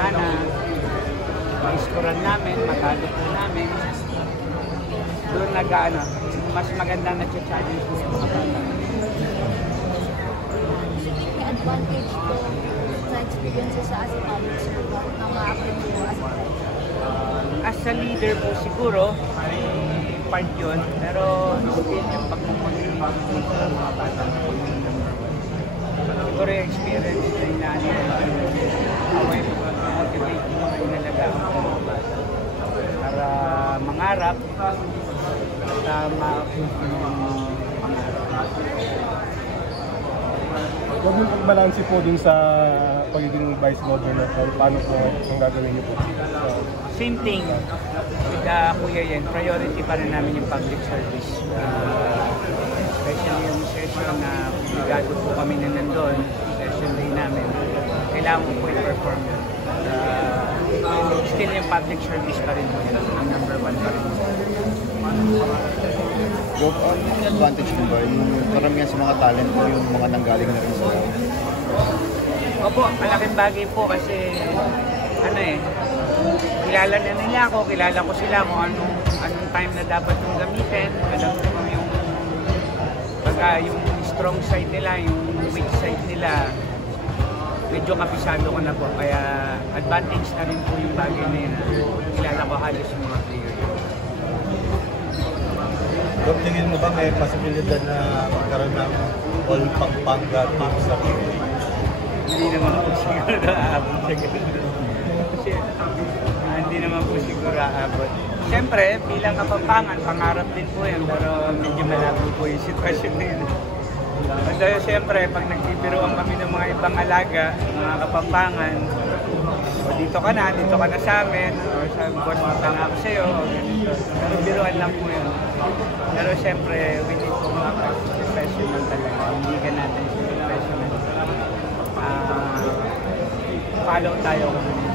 sana ma-scorean namin, matalo po namin. Doon mas magandang na-challenge po yung mga bata. May advantage po sa experiences sa as a public servant na ma-apply mo as a driver? As a leader po siguro, may part yun. Pero still yung pagmumotivate sa mga bata. Ito rin yung experience na inaano away motivate yung mga inalagaan ko mga bata. Para mangarap at Huwag yung pagbalansi po dun sa pagiging vice governor. Paano po ang gagawin niyo po? same thing with Kuya Yen, priority pa rin namin yung public service. Especially yung session na obligado po kami na nandun, session day namin. Kailangan ko po i-perform yun. Still yung public service pa rin po yun, ang number one pa rin. Yung advantage mo ba? Yung karamihan sa mga talent po, yung mga nanggaling na rin sa Opo, malaking bagay po kasi kilala na nila ako, kilala ko sila kung anong time na dapat yung gamitin. Alam ko yung yung strong side nila, yung weak side nila, medyo kabisado ko na po. Kaya advantage na rin po yung bagay na yun. Kilala ko halos yung mga player. Dok, tingin mo ba may posibilidad na magkaroon ng all Pampanga team sa PBA? Hindi naman po siguro aabot sa ganun. Kasi hindi naman po siguro aabot. Siyempre, bilang Kapampangan, pangarap din po yan, pero medyo malabo po yung sitwasyon na yun. Dahil siyempre, pag nagbibiroan kami ng mga ibang alaga, mga Kapampangan, o dito ka na sa amin, o sabi ko, matang ako sa'yo, o ganito. Pero biroan lang po yun. Pero siyempre, we need to mga professional talaga. Hindi ka natin professional. Follow tayo kung